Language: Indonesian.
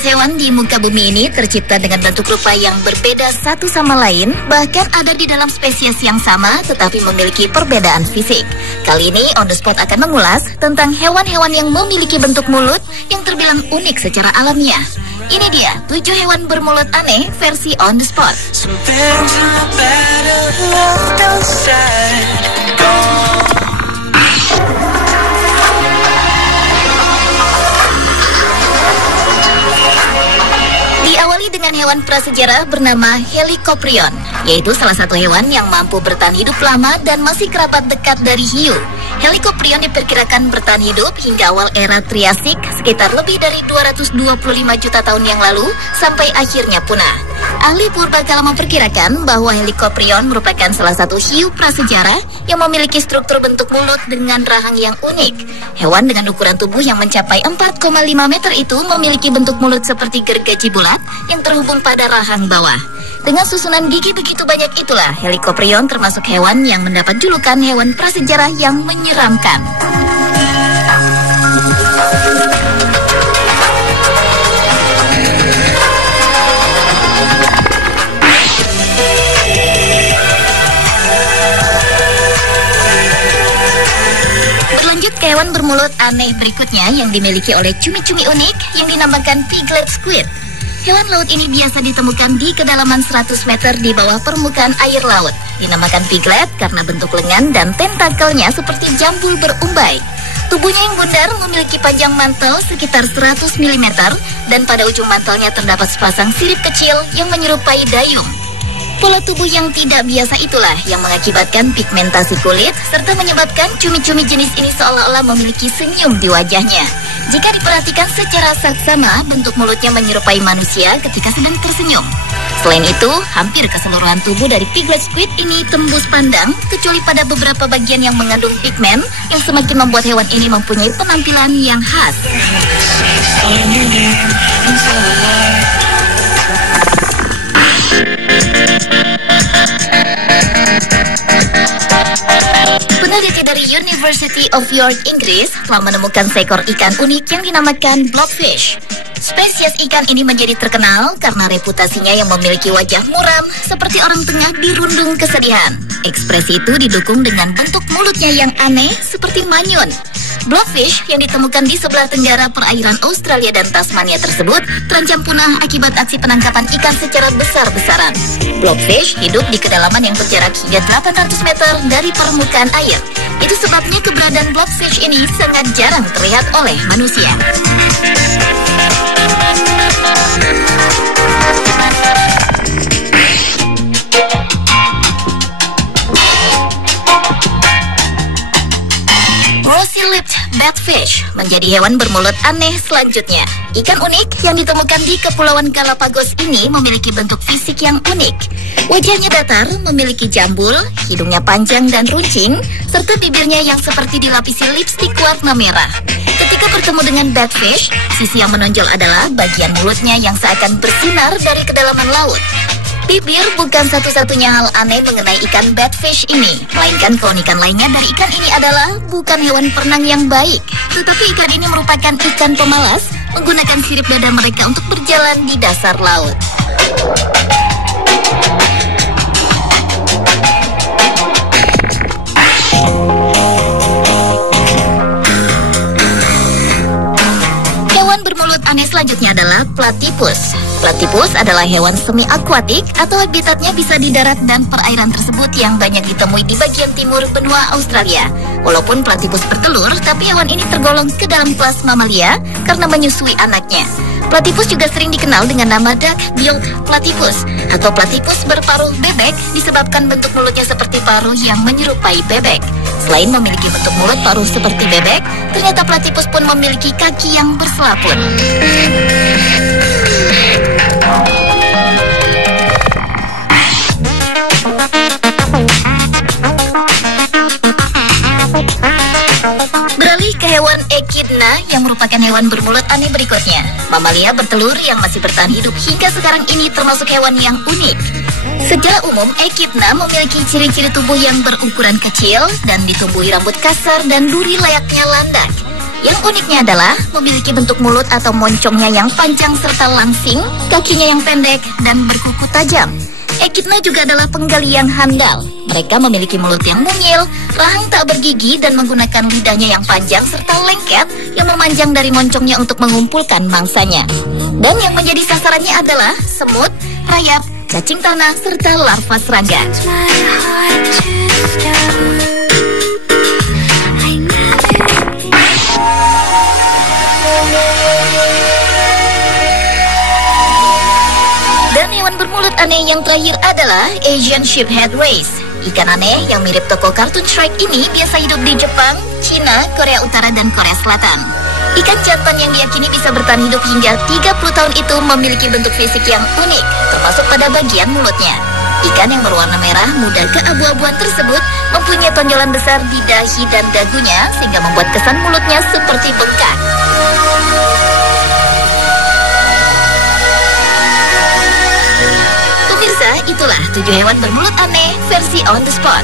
spesies hewan di muka bumi ini tercipta dengan bentuk rupa yang berbeda satu sama lain, bahkan ada di dalam spesies yang sama tetapi memiliki perbedaan fisik. Kali ini On The Spot akan mengulas tentang hewan-hewan yang memiliki bentuk mulut yang terbilang unik secara alamiah. Ini dia 7 hewan bermulut aneh versi On The Spot. Diawali dengan hewan prasejarah bernama Helicoprion, yaitu salah satu hewan yang mampu bertahan hidup lama dan masih kerabat dekat dari hiu. Helicoprion diperkirakan bertahan hidup hingga awal era Triasik sekitar lebih dari 225 juta tahun yang lalu sampai akhirnya punah. Ahli purbakala memperkirakan bahwa Helicoprion merupakan salah satu hiu prasejarah yang memiliki struktur bentuk mulut dengan rahang yang unik. Hewan dengan ukuran tubuh yang mencapai 4,5 meter itu memiliki bentuk mulut seperti gergaji bulat yang terhubung pada rahang bawah. Dengan susunan gigi begitu banyak itulah Helicoprion termasuk hewan yang mendapat julukan hewan prasejarah yang menyeramkan. Berlanjut ke hewan bermulut aneh berikutnya yang dimiliki oleh cumi-cumi unik yang dinamakan piglet squid. Hewan laut ini biasa ditemukan di kedalaman 100 meter di bawah permukaan air laut. Dinamakan piglet karena bentuk lengan dan tentakelnya seperti jambul berumbai. Tubuhnya yang bundar memiliki panjang mantel sekitar 100 mm dan pada ujung mantelnya terdapat sepasang sirip kecil yang menyerupai dayung. Pola tubuh yang tidak biasa itulah yang mengakibatkan pigmentasi kulit serta menyebabkan cumi-cumi jenis ini seolah-olah memiliki senyum di wajahnya. Jika diperhatikan secara saksama, bentuk mulutnya menyerupai manusia ketika sedang tersenyum. Selain itu, hampir keseluruhan tubuh dari piglet squid ini tembus pandang, kecuali pada beberapa bagian yang mengandung pigmen yang semakin membuat hewan ini mempunyai penampilan yang khas. Peneliti dari University of York, Inggris telah menemukan seekor ikan unik yang dinamakan blobfish. Spesies ikan ini menjadi terkenal karena reputasinya yang memiliki wajah muram seperti orang tengah dirundung kesedihan. Ekspresi itu didukung dengan bentuk mulutnya yang aneh seperti manyun. Blobfish yang ditemukan di sebelah tenggara perairan Australia dan Tasmania tersebut terancam punah akibat aksi penangkapan ikan secara besar-besaran. Blobfish hidup di kedalaman yang berjarak hingga 800 meter dari permukaan air. Itu sebabnya keberadaan blobfish ini sangat jarang terlihat oleh manusia. Rosy-lipped batfish menjadi hewan bermulut aneh selanjutnya. Ikan unik yang ditemukan di Kepulauan Galapagos ini memiliki bentuk fisik yang unik. Wajahnya datar, memiliki jambul, hidungnya panjang dan runcing, serta bibirnya yang seperti dilapisi lipstik warna merah. Ketika bertemu dengan batfish, sisi yang menonjol adalah bagian mulutnya yang seakan bersinar dari kedalaman laut. Bibir bukan satu-satunya hal aneh mengenai ikan batfish ini, melainkan keunikan lainnya dari ikan ini adalah bukan hewan perenang yang baik, tetapi ikan ini merupakan ikan pemalas menggunakan sirip dada mereka untuk berjalan di dasar laut. Hewan bermulut aneh selanjutnya adalah platypus. Platypus adalah hewan semi-akuatik atau habitatnya bisa di darat dan perairan tersebut yang banyak ditemui di bagian timur benua Australia. Walaupun platypus bertelur, tapi hewan ini tergolong ke dalam kelas mamalia karena menyusui anaknya. Platypus juga sering dikenal dengan nama duck-billed platypus atau platypus berparuh bebek disebabkan bentuk mulutnya seperti paruh yang menyerupai bebek. Selain memiliki bentuk mulut paruh seperti bebek, ternyata platypus pun memiliki kaki yang berselaput. Beralih ke hewan echidna yang merupakan hewan bermulut aneh berikutnya. Mamalia bertelur yang masih bertahan hidup hingga sekarang ini termasuk hewan yang unik. Secara umum, echidna memiliki ciri-ciri tubuh yang berukuran kecil dan ditumbuhi rambut kasar dan duri layaknya landak. Yang uniknya adalah memiliki bentuk mulut atau moncongnya yang panjang serta langsing, kakinya yang pendek dan berkuku tajam. Ekidna juga adalah penggali yang handal. Mereka memiliki mulut yang mungil, rahang tak bergigi dan menggunakan lidahnya yang panjang serta lengket yang memanjang dari moncongnya untuk mengumpulkan mangsanya. Dan yang menjadi sasarannya adalah semut, rayap, cacing tanah, serta larva serangga. Dan hewan bermulut aneh yang terakhir adalah Asian Sheephead Race. Ikan aneh yang mirip tokoh kartun Shrek ini biasa hidup di Jepang, Cina, Korea Utara, dan Korea Selatan. Ikan jantan yang diyakini bisa bertahan hidup hingga 30 tahun itu memiliki bentuk fisik yang unik, termasuk pada bagian mulutnya. Ikan yang berwarna merah muda keabu-abuan tersebut mempunyai tonjolan besar di dahi dan dagunya sehingga membuat kesan mulutnya seperti bengkak. Pemirsa, itulah 7 hewan bermulut aneh versi on the spot.